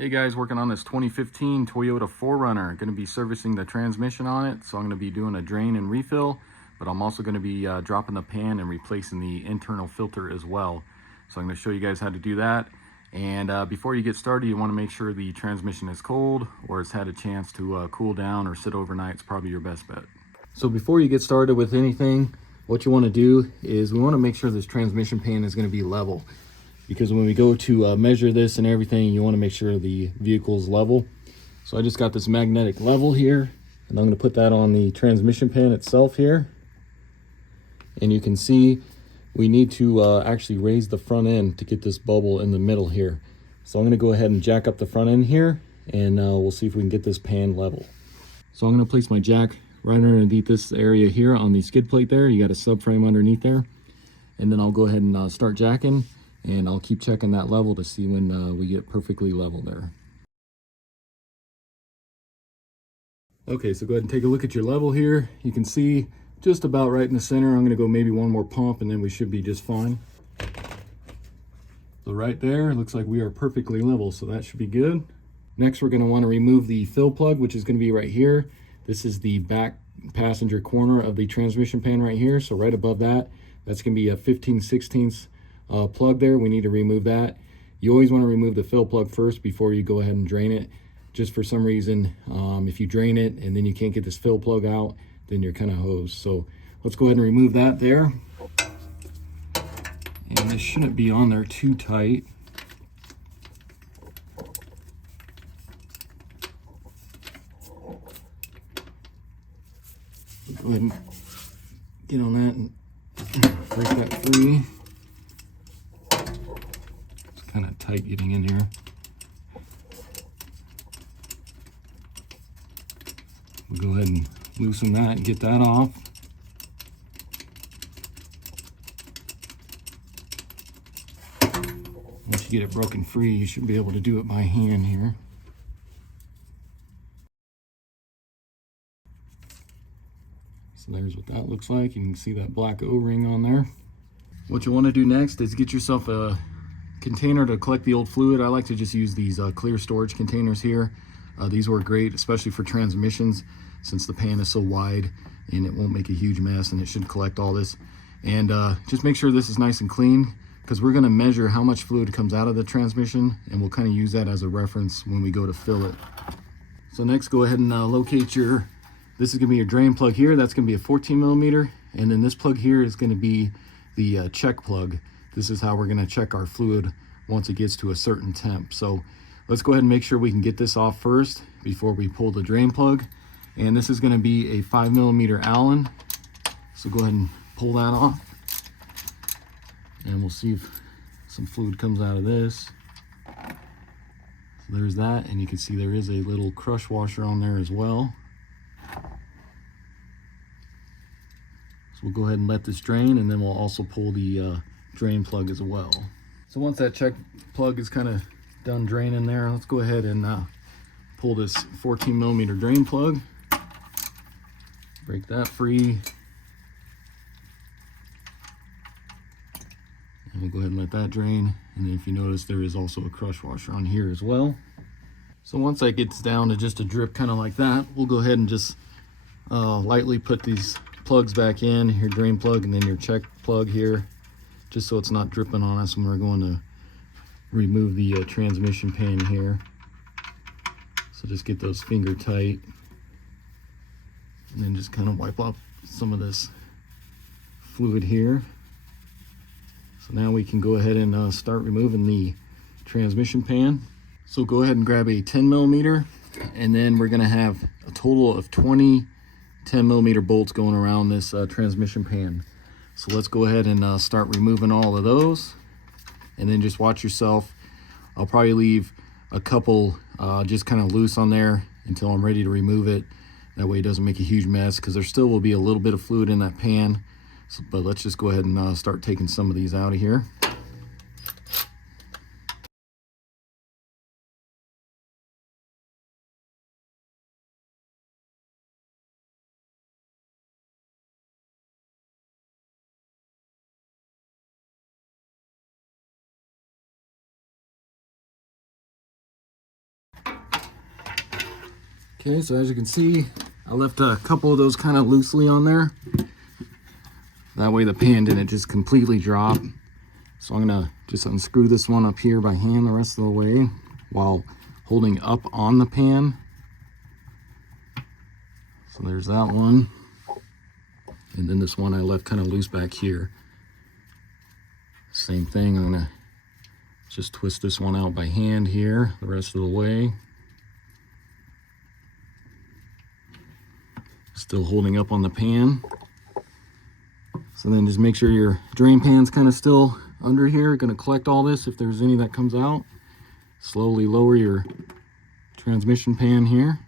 Hey guys, working on this 2015 Toyota 4Runner. Going to be servicing the transmission on it, so I'm going to be doing a drain and refill, but I'm also going to be dropping the pan and replacing the internal filter as well. So I'm going to show you guys how to do that. And before you get started, you want to make sure the transmission is cold or it's had a chance to cool down or sit overnight. It's probably your best bet. So before you get started with anything, what you want to do is we want to make sure this transmission pan is going to be level, because when we go to measure this and everything, you want to make sure the vehicle is level. So I just got this magnetic level here, and I'm going to put that on the transmission pan itself here. And you can see we need to actually raise the front end to get this bubble in the middle here. So I'm going to go ahead and jack up the front end here, and we'll see if we can get this pan level. So I'm going to place my jack right underneath this area here on the skid plate there. You got a subframe underneath there. And then I'll go ahead and start jacking, and I'll keep checking that level to see when we get perfectly level there. Okay, so go ahead and take a look at your level here. You can see just about right in the center. I'm going to go maybe one more pump and then we should be just fine. So right there, looks like we are perfectly level, so that should be good. Next, we're going to want to remove the fill plug, which is going to be right here. This is the back passenger corner of the transmission pan right here. So right above that, that's going to be a 15/16 plug there. We need to remove that. You always want to remove the fill plug first before you go ahead and drain it. Just for some reason, if you drain it and then you can't get this fill plug out, then you're kind of hosed. So let's go ahead and remove that there. And this shouldn't be on there too tight. Go ahead and get on that and break that free. It's kind of tight getting in here. We'll go ahead and loosen that and get that off. Once you get it broken free, you should be able to do it by hand here. So there's what that looks like. You can see that black O-ring on there. What you want to do next is get yourself a container to collect the old fluid. I like to just use these clear storage containers here. These work great, especially for transmissions, since the pan is so wide and it won't make a huge mess, and it should collect all this. And just make sure this is nice and clean, because we're going to measure how much fluid comes out of the transmission, and we'll kind of use that as a reference when we go to fill it. So next, go ahead and locate your, this is going to be your drain plug here. That's going to be a 14mm, and then this plug here is going to be the check plug. This is how we're going to check our fluid once it gets to a certain temp. So let's go ahead and make sure we can get this off first before we pull the drain plug. And this is going to be a 5mm Allen. So go ahead and pull that off, and we'll see if some fluid comes out of this. So there's that, and you can see there is a little crush washer on there as well. So we'll go ahead and let this drain, and then we'll also pull the drain plug as well. So once that check plug is kind of done draining there, let's go ahead and pull this 14mm drain plug. Break that free. And we'll go ahead and let that drain. And then if you notice, there is also a crush washer on here as well. So once that gets down to just a drip kind of like that, we'll go ahead and just lightly put these plugs back in, your drain plug and then your check plug here, just so it's not dripping on us when we're going to remove the transmission pan here. So just get those finger tight, and then just kind of wipe off some of this fluid here. So now we can go ahead and start removing the transmission pan. So go ahead and grab a 10mm, and then we're going to have a total of 20 10mm bolts going around this transmission pan. So let's go ahead and start removing all of those, and then just watch yourself. I'll probably leave a couple just kind of loose on there until I'm ready to remove it. That way it doesn't make a huge mess, because there still will be a little bit of fluid in that pan. So, but let's just go ahead and start taking some of these out of here. Okay, so as you can see, I left a couple of those kind of loosely on there. That way the pan didn't just completely drop. So I'm gonna just unscrew this one up here by hand the rest of the way while holding up on the pan. So there's that one. And then this one I left kind of loose back here. Same thing, I'm gonna just twist this one out by hand here the rest of the way. Still holding up on the pan. So then just make sure your drain pan's kind of still under here. Gonna collect all this if there's any that comes out. Slowly lower your transmission pan here.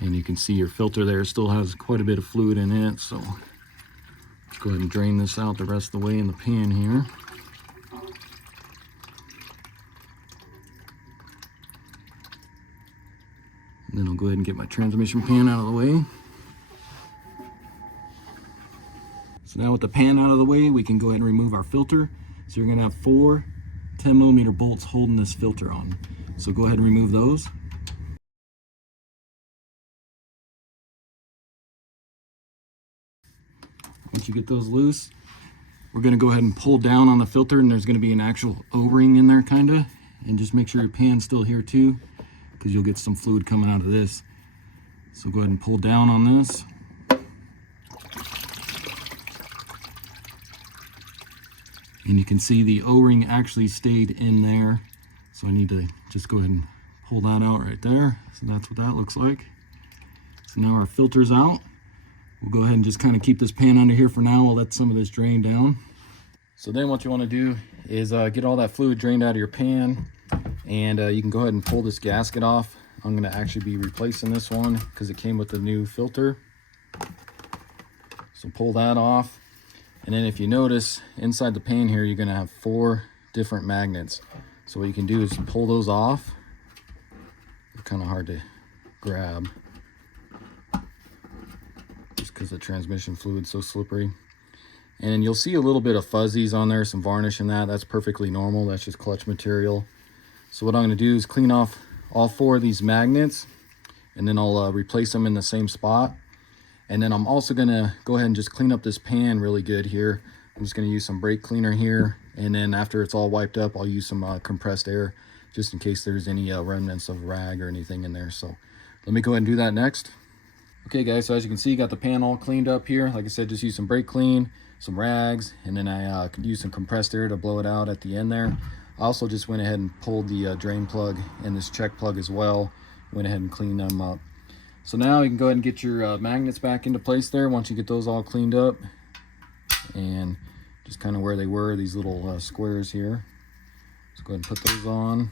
And you can see your filter there still has quite a bit of fluid in it, so let's go ahead and drain this out the rest of the way in the pan here. And then I'll go ahead and get my transmission pan out of the way. So now with the pan out of the way, we can go ahead and remove our filter. So you're gonna have 4 10mm bolts holding this filter on. So go ahead and remove those. Once you get those loose, we're gonna go ahead and pull down on the filter, and there's gonna be an actual O-ring in there kinda. And just make sure your pan's still here too, because you'll get some fluid coming out of this. So go ahead and pull down on this. And you can see the O-ring actually stayed in there. So I need to just go ahead and pull that out right there. So that's what that looks like. So now our filter's out. We'll go ahead and just kind of keep this pan under here for now. I'll let some of this drain down. So then what you want to do is get all that fluid drained out of your pan. And you can go ahead and pull this gasket off. I'm going to actually be replacing this one because it came with the new filter. So pull that off. And then if you notice inside the pan here, you're going to have 4 different magnets. So what you can do is pull those off. They're kind of hard to grab just because the transmission fluid's so slippery. And you'll see a little bit of fuzzies on there, some varnish in that. That's perfectly normal. That's just clutch material. So what I'm going to do is clean off all 4 of these magnets, and then I'll replace them in the same spot. And then I'm also going to go ahead and just clean up this pan really good here. I'm just going to use some brake cleaner here, and then after it's all wiped up, I'll use some compressed air just in case there's any remnants of rag or anything in there. So let me go ahead and do that next. Okay guys, so as you can see, got the pan all cleaned up here. Like I said, just use some brake clean, some rags, and then I use some compressed air to blow it out at the end there. I also just went ahead and pulled the drain plug and this check plug as well. Went ahead and cleaned them up. So now you can go ahead and get your magnets back into place there once you get those all cleaned up. And just kind of where they were, these little squares here. Let's go ahead and put those on.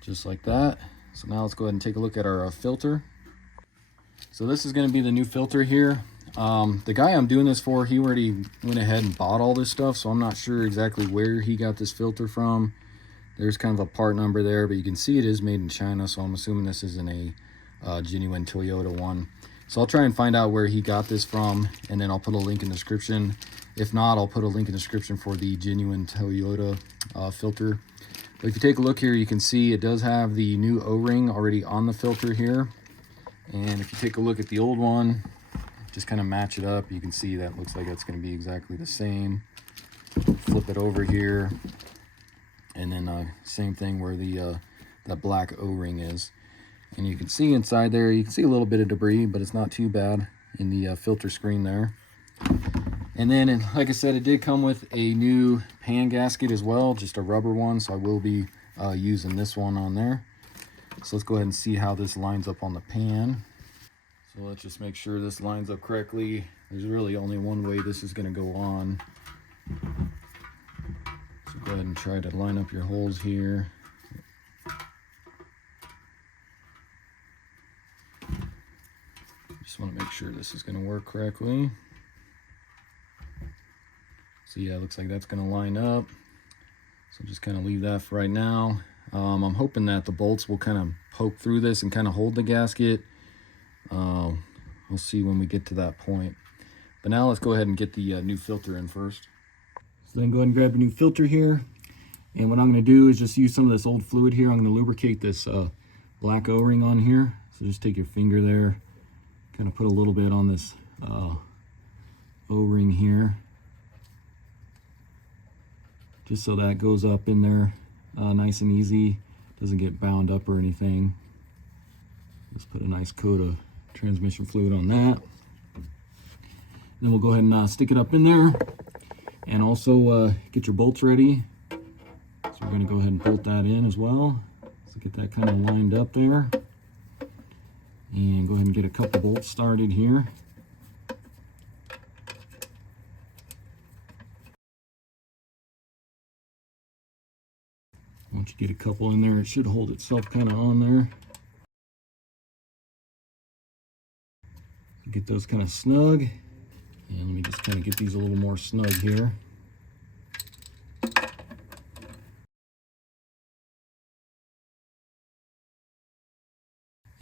Just like that. So now let's go ahead and take a look at our filter. So this is going to be the new filter here. The guy I'm doing this for, he already went ahead and bought all this stuff, so I'm not sure exactly where he got this filter from. There's kind of a part number there, but you can see it is made in China, so I'm assuming this isn't a genuine Toyota one. So I'll try and find out where he got this from, and then I'll put a link in the description. If not, I'll put a link in the description for the genuine Toyota filter. But if you take a look here, you can see it does have the new O-ring already on the filter here. And if you take a look at the old one, just kind of match it up, you can see that looks like it's going to be exactly the same. Flip it over here, and then same thing where the that black O-ring is. And you can see inside there, you can see a little bit of debris, but it's not too bad in the filter screen there. And then, like I said, it did come with a new pan gasket as well, just a rubber one, so I will be using this one on there. So let's go ahead and see how this lines up on the pan. So let's just make sure this lines up correctly. There's really only one way this is going to go on. So go ahead and try to line up your holes here. Just want to make sure this is going to work correctly. So yeah, it looks like that's going to line up. So just kind of leave that for right now. I'm hoping that the bolts will kind of poke through this and kind of hold the gasket. We'll see when we get to that point. But now let's go ahead and get the new filter in first. So then go ahead and grab a new filter here. And what I'm going to do is just use some of this old fluid here. I'm going to lubricate this black O-ring on here. So just take your finger there, kind of put a little bit on this O-ring here. Just so that goes up in there nice and easy. Doesn't get bound up or anything. Just put a nice coat of transmission fluid on that. Then we'll go ahead and stick it up in there. And also get your bolts ready. So we're going to go ahead and bolt that in as well. So get that kind of lined up there. And go ahead and get a couple bolts started here. Once you get a couple in there, it should hold itself kind of on there. Get those kind of snug. And let me just kind of get these a little more snug here.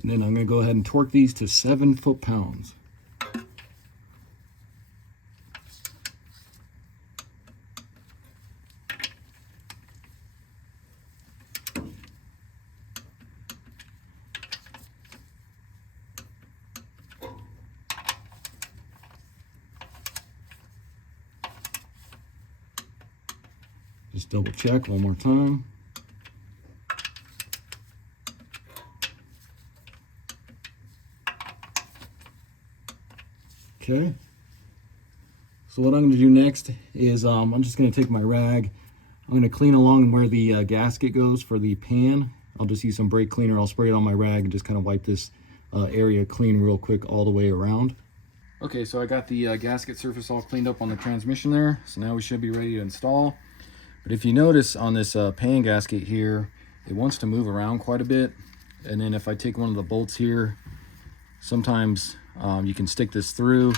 And then I'm going to go ahead and torque these to 7 foot-pounds. Just double check one more time. Okay. So what I'm going to do next is I'm just going to take my rag. I'm going to clean along where the gasket goes for the pan. I'll just use some brake cleaner. I'll spray it on my rag and just kind of wipe this area clean real quick all the way around. Okay, so I got the gasket surface all cleaned up on the transmission there. So now we should be ready to install. But if you notice on this pan gasket here, it wants to move around quite a bit. And then if I take one of the bolts here, sometimes you can stick this through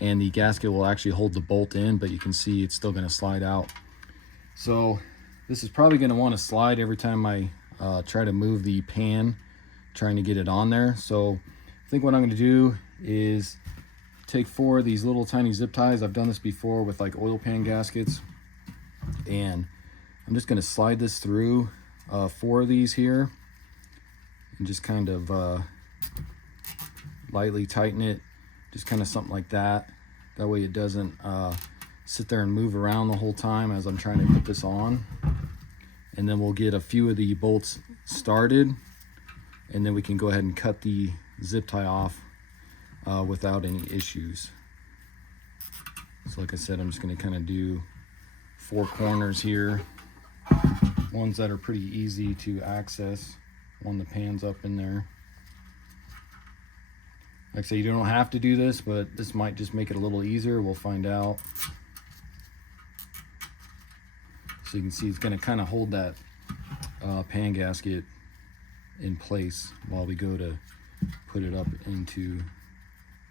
and the gasket will actually hold the bolt in, but you can see it's still going to slide out. So this is probably going to want to slide every time I try to move the pan, trying to get it on there. So I think what I'm going to do is take 4 of these little tiny zip ties. I've done this before with like oil pan gaskets. And I'm just going to slide this through 4 of these here and just kind of lightly tighten it, just kind of something like that. That way it doesn't sit there and move around the whole time as I'm trying to put this on. And then we'll get a few of the bolts started, and then we can go ahead and cut the zip tie off without any issues. So like I said, I'm just going to kind of do 4 corners here, ones that are pretty easy to access when the pan's up in there. Like I say, you don't have to do this, but this might just make it a little easier. We'll find out. So you can see it's going to kind of hold that pan gasket in place while we go to put it up into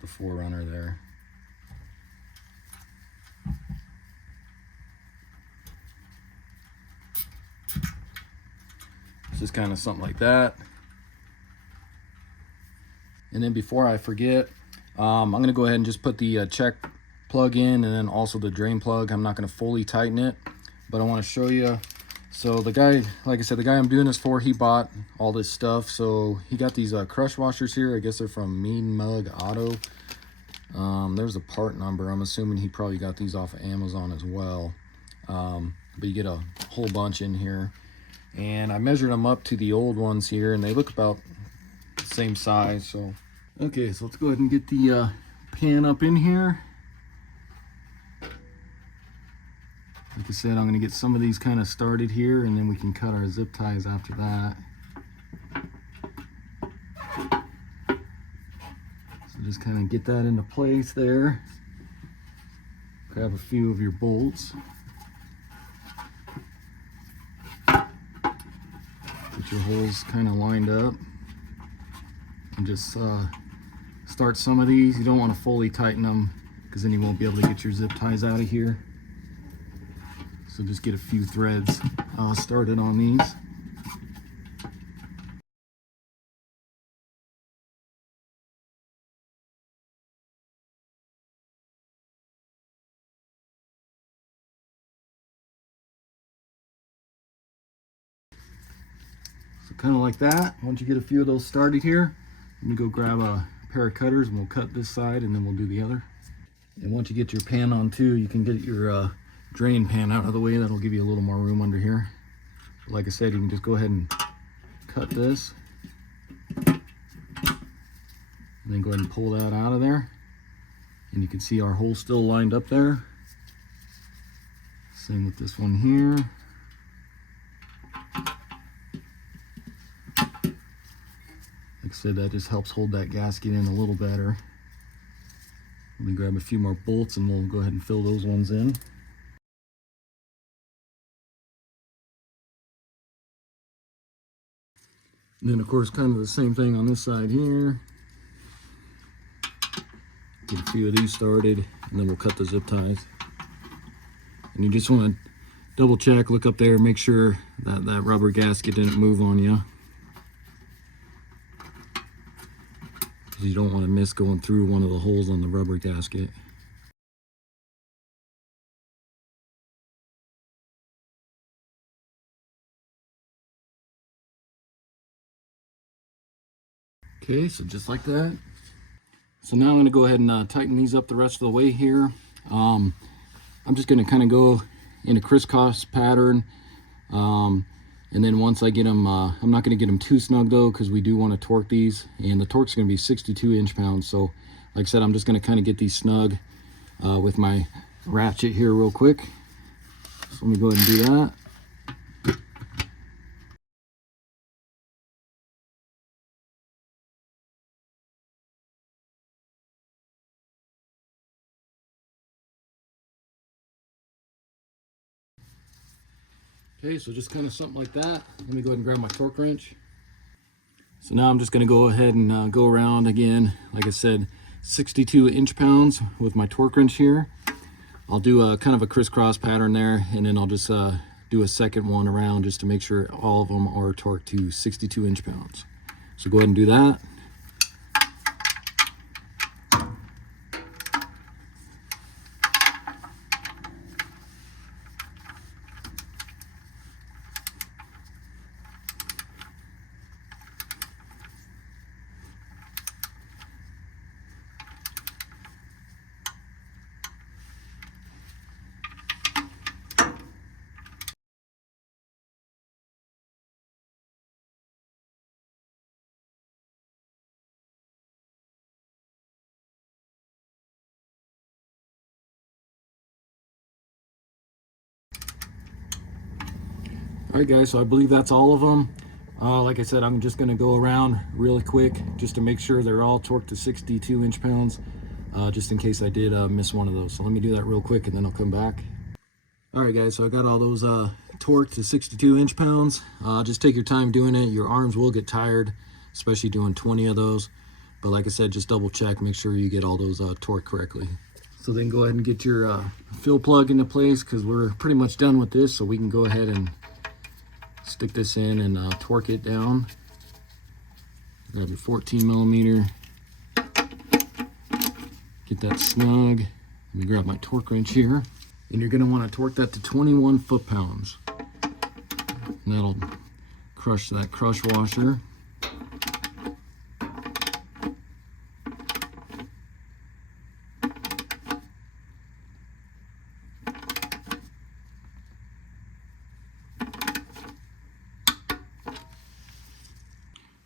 the 4runner there. Just kind of something like that. And then before I forget, I'm going to go ahead and just put the check plug in, and then also the drain plug. I'm not going to fully tighten it, but I want to show you. So the guy, like I said, the guy I'm doing this for, he bought all this stuff. So he got these crush washers here. I guess they're from Mean Mug Auto. There's a part number. I'm assuming he probably got these off of Amazon as well. But you get a whole bunch in here. And I measured them up to the old ones here, and they look about the same size. So okay, so let's go ahead and get the pan up in here. Like I said, I'm going to get some of these kind of started here, and then we can cut our zip ties after that. So just kind of get that into place there. Grab a few of your bolts. Get your holes kind of lined up. And just start some of these. You don't want to fully tighten them, because then you won't be able to get your zip ties out of here. So just get a few threads started on these. kind of like that. Once you get a few of those started here, let me go grab a pair of cutters and we'll cut this side and then we'll do the other. And once you get your pan on too, you can get your drain pan out of the way. That'll give you a little more room under here. Like I said, you can just go ahead and cut this and then go ahead and pull that out of there. And you can see our hole still lined up there. Same with this one here. Like I said, that just helps hold that gasket in a little better. Let me grab a few more bolts and we'll go ahead and fill those ones in. And then of course kind of the same thing on this side here. Get a few of these started and then we'll cut the zip ties. And you just want to double check, look up there, make sure that that rubber gasket didn't move on you. Because you don't want to miss going through one of the holes on the rubber gasket. Okay, so just like that. So now I'm going to go ahead and tighten these up the rest of the way here. I'm just going to kind of go in a crisscross pattern. And then once I get them, I'm not going to get them too snug though, because we do want to torque these. And the torque's going to be 62 inch-pounds. So like I said, I'm just going to kind of get these snug with my ratchet here real quick. So let me go ahead and do that. Okay, so just kind of something like that. Let me go ahead and grab my torque wrench. So now I'm just going to go ahead and go around again, like I said, 62 inch-pounds with my torque wrench here. I'll do a kind of a crisscross pattern there, and then I'll just do a second one around just to make sure all of them are torqued to 62 inch-pounds. So go ahead and do that. Alright guys, so I believe that's all of them. Like I said, I'm just going to go around really quick just to make sure they're all torqued to 62 inch-pounds, just in case I did miss one of those. So let me do that real quick and then I'll come back. Alright guys, so I got all those torqued to 62 inch-pounds. Just take your time doing it. Your arms will get tired, especially doing 20 of those. But like I said, just double check, make sure you get all those torqued correctly. So then go ahead and get your fill plug into place, because we're pretty much done with this, so we can go ahead and stick this in and torque it down. Grab your 14 millimeter. Get that snug. Let me grab my torque wrench here. And you're going to want to torque that to 21 foot-pounds. And that'll crush that crush washer.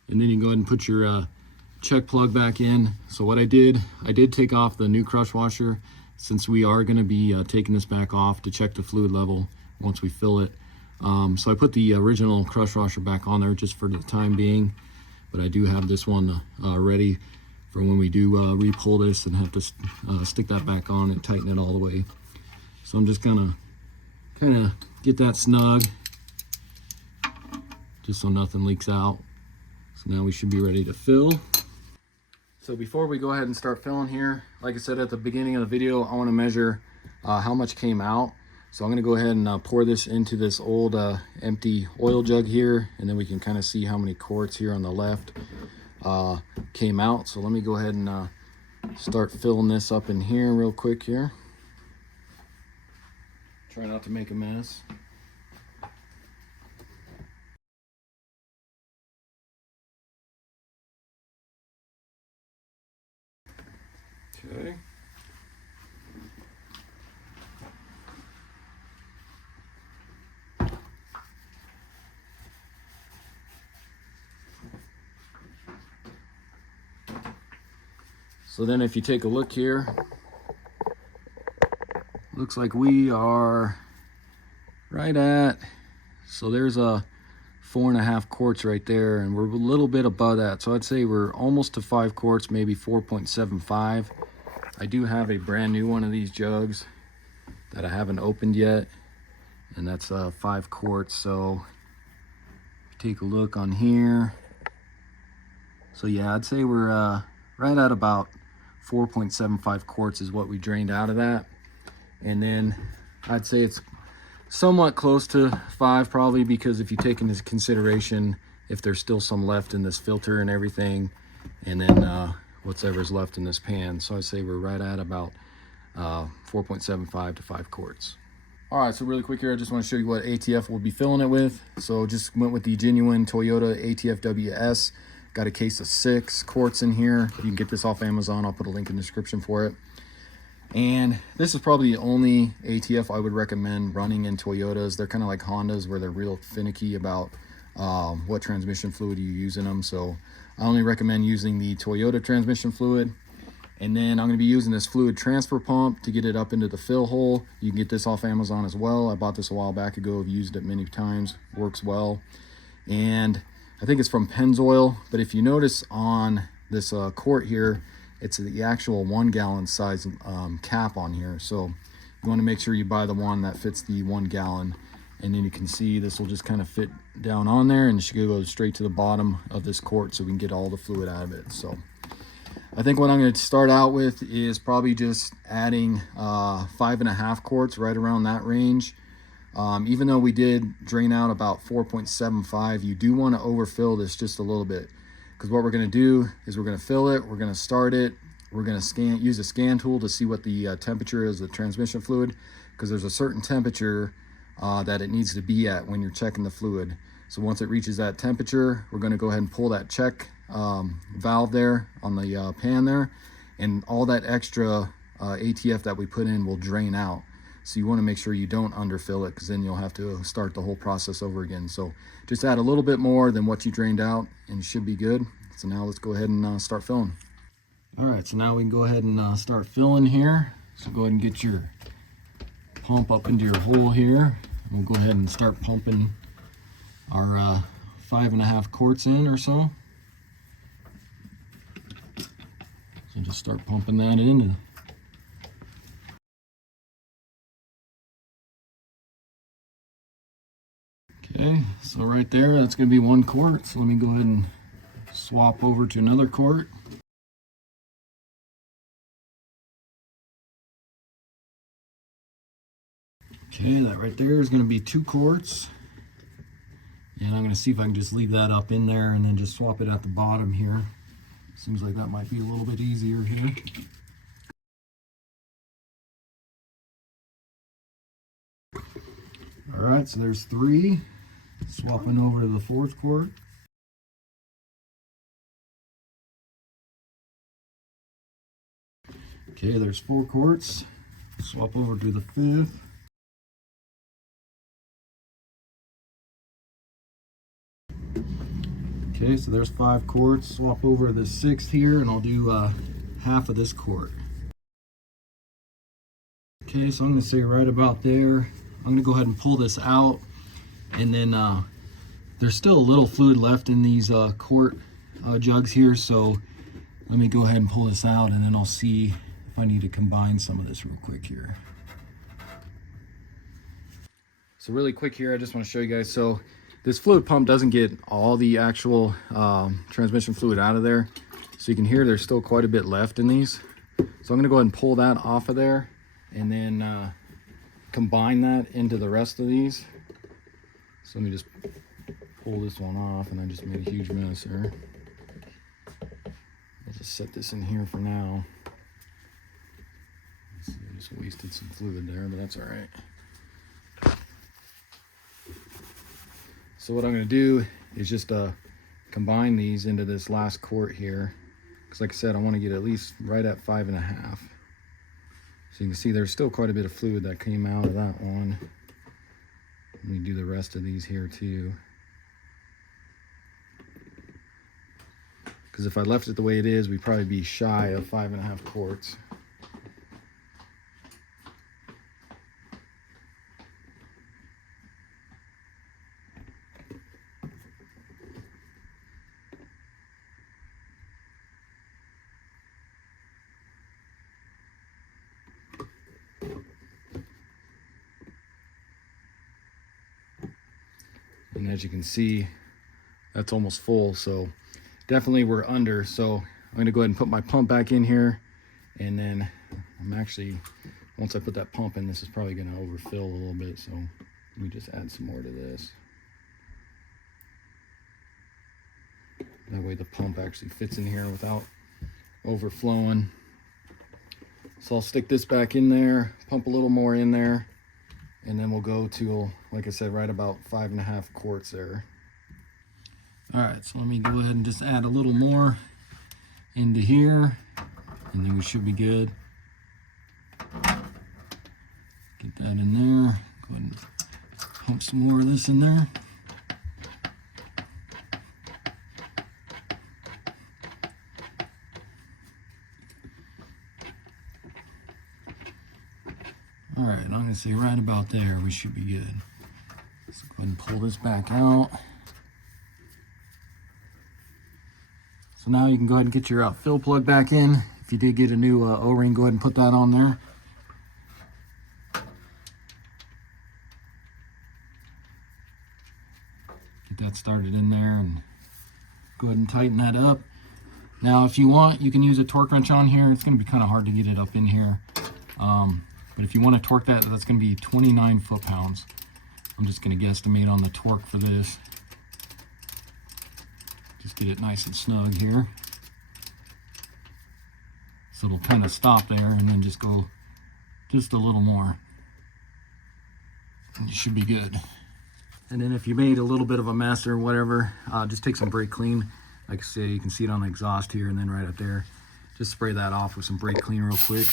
And then you can go ahead and put your check plug back in. So what I did take off the new crush washer, since we are going to be taking this back off to check the fluid level once we fill it. So I put the original crush washer back on there just for the time being, but I do have this one ready for when we do re-pull this and have to stick that back on and tighten it all the way. So I'm just gonna kind of get that snug just so nothing leaks out. So now we should be ready to fill. So before we go ahead and start filling here, like I said at the beginning of the video, I want to measure how much came out. So I'm going to go ahead and pour this into this old empty oil jug here, and then we can kind of see how many quarts here on the left came out. So let me go ahead and start filling this up in here real quick here. Try not to make a mess. Okay. So then if you take a look here, looks like we are right at, so there's a 4.5 quarts right there, and we're a little bit above that. So I'd say we're almost to 5 quarts, maybe 4.75. I do have a brand new one of these jugs that I haven't opened yet, and that's 5 quarts. So take a look on here. So yeah, I'd say we're right at about 4.75 quarts is what we drained out of that. And then I'd say it's somewhat close to 5 probably, because if you take into consideration if there's still some left in this filter and everything, and then whatever's left in this pan. So I'd say we're right at about 4.75 to 5 quarts. All right, so really quick here, I just want to show you what ATF we'll be filling it with. So just went with the genuine Toyota ATF WS. Got a case of 6 quarts in here. You can get this off Amazon. I'll put a link in the description for it. And this is probably the only ATF I would recommend running in Toyotas. They're kind of like Hondas, where they're real finicky about what transmission fluid you use in them. So I only recommend using the Toyota transmission fluid. And then I'm going to be using this fluid transfer pump to get it up into the fill hole. You can get this off Amazon as well. I bought this a while back ago. I've used it many times. Works well. And I think it's from Pennzoil, but if you notice on this quart here, it's the actual 1 gallon size cap on here. So you want to make sure you buy the one that fits the 1 gallon. And then you can see this will just kind of fit down on there, and it should go straight to the bottom of this quart so we can get all the fluid out of it. So I think what I'm going to start out with is probably just adding 5.5 quarts, right around that range. Even though we did drain out about 4.75, you do want to overfill this just a little bit, because what we're going to do is we're going to fill it, we're going to start it, we're going to use a scan tool to see what the temperature is of the transmission fluid, because there's a certain temperature that it needs to be at when you're checking the fluid. So once it reaches that temperature, we're going to go ahead and pull that check valve there on the pan there, and all that extra ATF that we put in will drain out. So you want to make sure you don't underfill it, because then you'll have to start the whole process over again. So just add a little bit more than what you drained out and you should be good. So now let's go ahead and start filling. All right, so now we can go ahead and start filling here. So go ahead and get your pump up into your hole here. We'll go ahead and start pumping our 5.5 quarts in or so. So just start pumping that in. Okay, so right there, that's going to be 1 quart. So let me go ahead and swap over to another quart. Okay, that right there is going to be 2 quarts. And I'm going to see if I can just leave that up in there and then just swap it at the bottom here. Seems like that might be a little bit easier here. All right, so there's 3. Swapping over to the 4th quart. Okay, there's 4 quarts. Swap over to the 5th. Okay, so there's 5 quarts. Swap over to the 6th here, and I'll do half of this quart. Okay, so I'm going to say right about there. I'm going to go ahead and pull this out, and then there's still a little fluid left in these quart jugs here, so let me go ahead and pull this out, and then I'll see if I need to combine some of this real quick here. So really quick here, I just want to show you guys. So this fluid pump doesn't get all the actual transmission fluid out of there. So you can hear there's still quite a bit left in these. So I'm going to go ahead and pull that off of there, and then combine that into the rest of these. So let me just pull this one off, and I just made a huge mess there. I'll just set this in here for now. Let's see, I just wasted some fluid there, but that's all right. So what I'm going to do is just combine these into this last quart here. because like I said, I want to get at least right at 5.5. So you can see there's still quite a bit of fluid that came out of that one. Let me do the rest of these here too. Because if I left it the way it is, we'd probably be shy of 5.5 quarts. And as you can see, that's almost full, so definitely we're under. So I'm gonna go ahead and put my pump back in here, and then I'm actually, once I put that pump in, this is probably gonna overfill a little bit, so let me just add some more to this. That way the pump actually fits in here without overflowing. So I'll stick this back in there, pump a little more in there, and then we'll go to, like I said, right about 5.5 quarts there. All right, so let me go ahead and just add a little more into here, and then we should be good. Get that in there. Go ahead and pump some more of this in there. All right, I'm gonna say right about there, we should be good. Let's go ahead and pull this back out. So now you can go ahead and get your fill plug back in. If you did get a new O-ring, go ahead and put that on there. Get that started in there and go ahead and tighten that up. Now, if you want, you can use a torque wrench on here. It's gonna be kind of hard to get it up in here. But if you want to torque that, that's going to be 29 foot-pounds. I'm just going to guesstimate on the torque for this. Just get it nice and snug here. So it'll kind of stop there and then just go just a little more. And you should be good. And then if you made a little bit of a mess or whatever, just take some brake clean. Like I say, you can see it on the exhaust here and then right up there. Just spray that off with some brake clean real quick.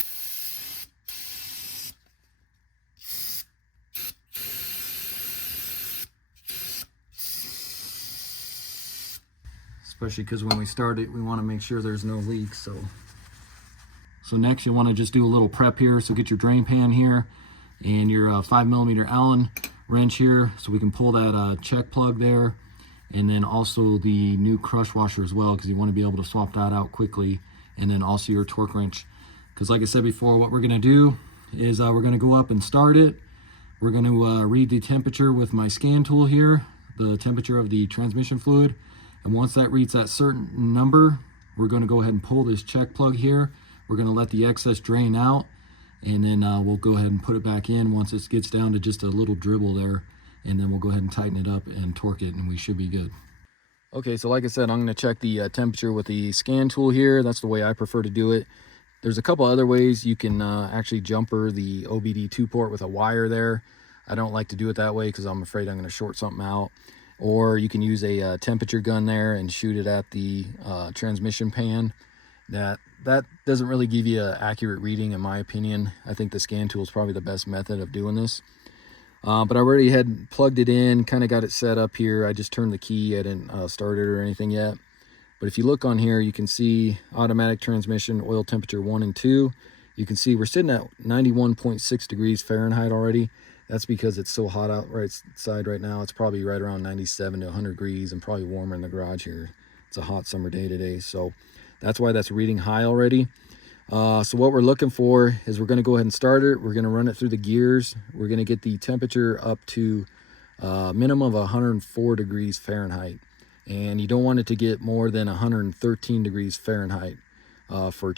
Especially because when we start it, we want to make sure there's no leaks. So next you want to just do a little prep here. So get your drain pan here and your 5mm Allen wrench here, so we can pull that check plug there, and then also the new crush washer as well, because you want to be able to swap that out quickly, and then also your torque wrench. Because like I said before, what we're going to do is we're going to go up and start it. We're going to read the temperature with my scan tool here, the temperature of the transmission fluid. And once that reads that certain number, we're going to go ahead and pull this check plug here. We're going to let the excess drain out, and then we'll go ahead and put it back in once it gets down to just a little dribble there. And then we'll go ahead and tighten it up and torque it, and we should be good. Okay, so like I said, I'm going to check the temperature with the scan tool here. That's the way I prefer to do it. There's a couple other ways you can actually jumper the OBD2 port with a wire there. I don't like to do it that way because I'm afraid I'm going to short something out. Or you can use a temperature gun there and shoot it at the transmission pan. That doesn't really give you an accurate reading, in my opinion. I think the scan tool is probably the best method of doing this. But I already had plugged it in, kind of got it set up here. I just turned the key. I didn't start it or anything yet. But if you look on here, you can see automatic transmission, oil temperature 1 and 2. You can see we're sitting at 91.6 degrees Fahrenheit already. That's because it's so hot outside right now. It's probably right around 97 to 100 degrees and probably warmer in the garage here. It's a hot summer day today. So that's why that's reading high already. So what we're looking for is we're going to go ahead and start it. We're going to run it through the gears. We're going to get the temperature up to a minimum of 104 degrees Fahrenheit. And you don't want it to get more than 113 degrees Fahrenheit for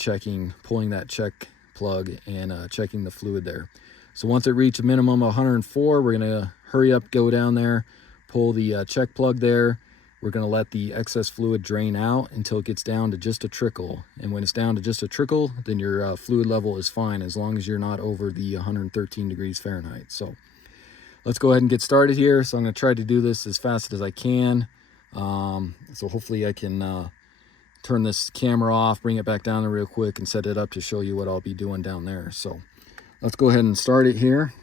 pulling that check plug and checking the fluid there. So once it reaches a minimum of 104, we're going to hurry up, go down there, pull the check plug there. We're going to let the excess fluid drain out until it gets down to just a trickle. And when it's down to just a trickle, then your fluid level is fine, as long as you're not over the 113 degrees Fahrenheit. So let's go ahead and get started here. So I'm going to try to do this as fast as I can. So hopefully I can turn this camera off, bring it back down there real quick, and set it up to show you what I'll be doing down there. So let's go ahead and start it here.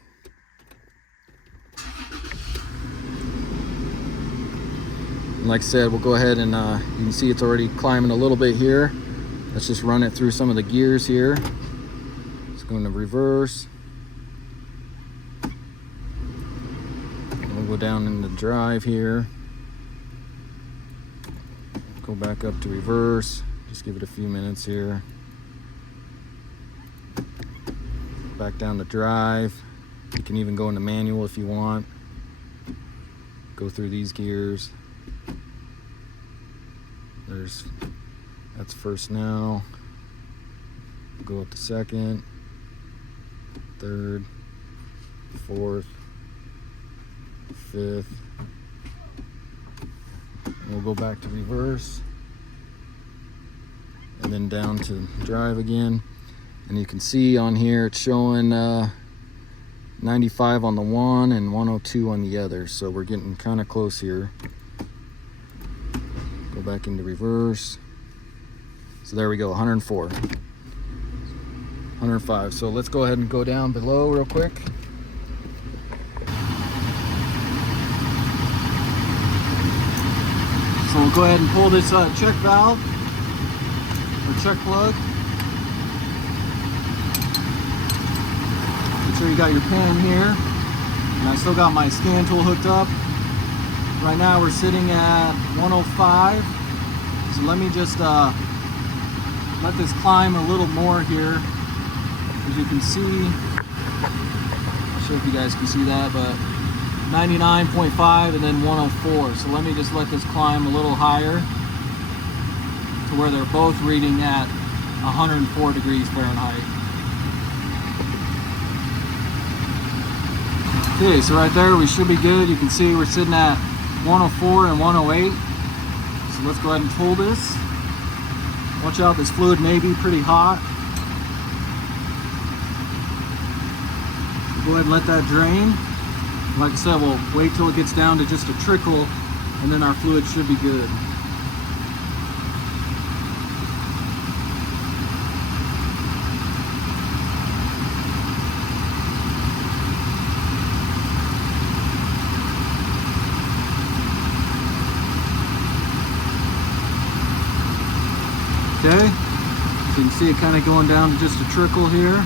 And like I said, we'll go ahead and you can see it's already climbing a little bit here. Let's just run it through some of the gears here. Let's go into reverse. And we'll go down in the drive here. Go back up to reverse. Just give it a few minutes here. Back down to drive. You can even go into manual if you want. Go through these gears. That's first now. Go up to second, third, fourth, fifth. And we'll go back to reverse. And then down to drive again. And you can see on here it's showing 95 on the one and 102 on the other. So we're getting kind of close here. Go back into reverse. So there we go, 104. 105. So let's go ahead and go down below real quick. So we'll go ahead and pull this check valve or check plug. Make sure you got your pen here. And I still got my scan tool hooked up. Right now we're sitting at 105. So let me just let this climb a little more here. As you can see, not sure if you guys can see that, but 99.5 and then 104. So let me just let this climb a little higher to where they're both reading at 104 degrees Fahrenheit. Okay, so right there we should be good. You can see we're sitting at 104 and 108. So let's go ahead and pull this. Watch out, this fluid may be pretty hot. Go ahead and let that drain. Like I said, we'll wait till it gets down to just a trickle, and then our fluid should be good. Okay, so you can see it kind of going down to just a trickle here.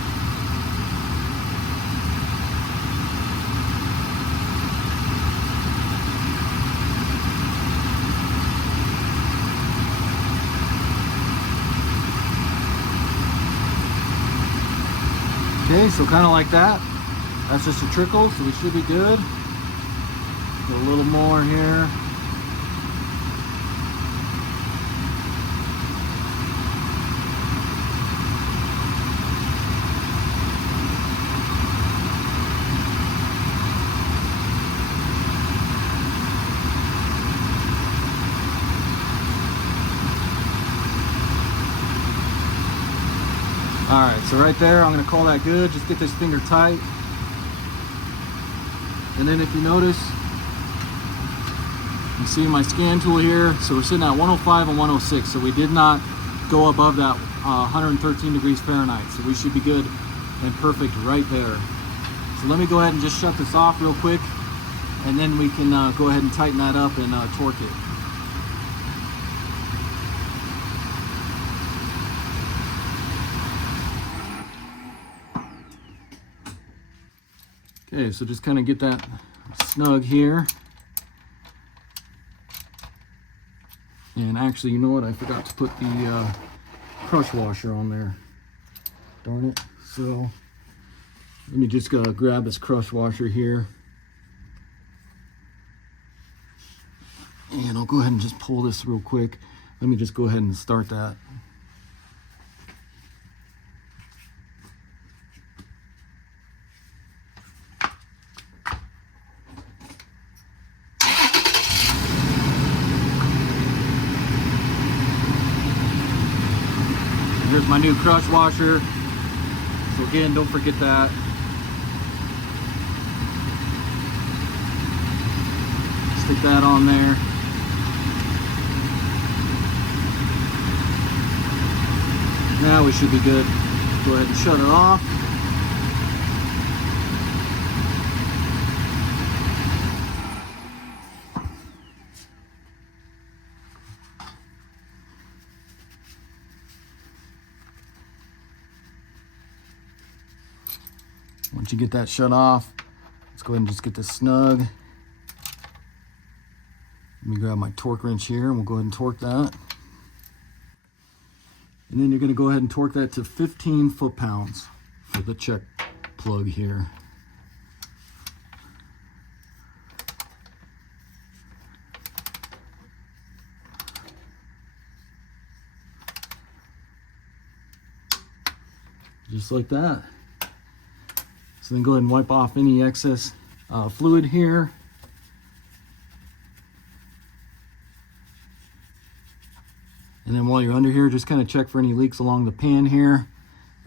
Okay, so kind of like that. That's just a trickle, so we should be good. Go a little more here. All right, so right there, I'm gonna call that good. Just get this finger tight. And then if you notice, you see my scan tool here. So we're sitting at 105 and 106. So we did not go above that 113 degrees Fahrenheit. So we should be good and perfect right there. So let me go ahead and just shut this off real quick. And then we can go ahead and tighten that up and torque it. Okay, so just kind of get that snug here. And actually, you know what? I forgot to put the crush washer on there. Darn it. So let me just grab this crush washer here. And I'll go ahead and just pull this real quick. Let me just go ahead and start that. Here's my new crush washer. So again, don't forget that. Stick that on there. Now we should be good. Go ahead and shut it off. Once you get that shut off, let's go ahead and just get this snug. Let me grab my torque wrench here and we'll go ahead and torque that. And then you're going to go ahead and torque that to 15 foot-pounds for the check plug here. Just like that. So then go ahead and wipe off any excess fluid here. And then while you're under here, just kind of check for any leaks along the pan here.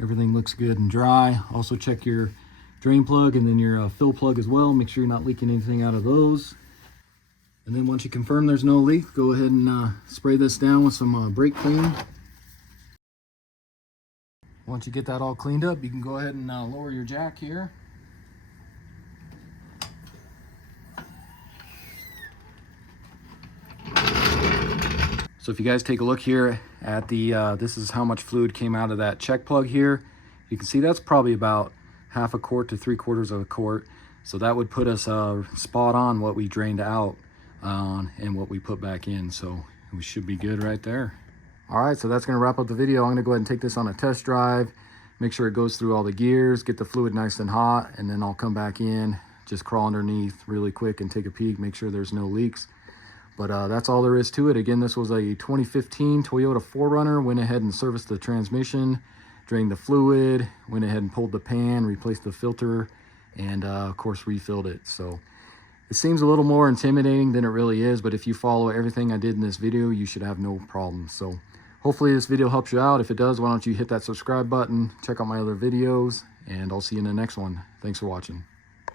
Everything looks good and dry. Also check your drain plug and then your fill plug as well. Make sure you're not leaking anything out of those. And then once you confirm there's no leak, go ahead and spray this down with some brake clean. Once you get that all cleaned up, you can go ahead and lower your jack here. So if you guys take a look here at the, this is how much fluid came out of that check plug here. You can see that's probably about half a quart to 3/4 of a quart. So that would put us spot on what we drained out and what we put back in. So we should be good right there. All right, so that's gonna wrap up the video. I'm gonna go ahead and take this on a test drive, make sure it goes through all the gears, get the fluid nice and hot, and then I'll come back in, just crawl underneath really quick and take a peek, make sure there's no leaks. But that's all there is to it. Again, this was a 2015 Toyota 4Runner. Went ahead and serviced the transmission, drained the fluid, went ahead and pulled the pan, replaced the filter, and of course refilled it. So it seems a little more intimidating than it really is, but if you follow everything I did in this video, you should have no problem. So hopefully this video helps you out. If it does, why don't you hit that subscribe button, check out my other videos, and I'll see you in the next one. Thanks for watching.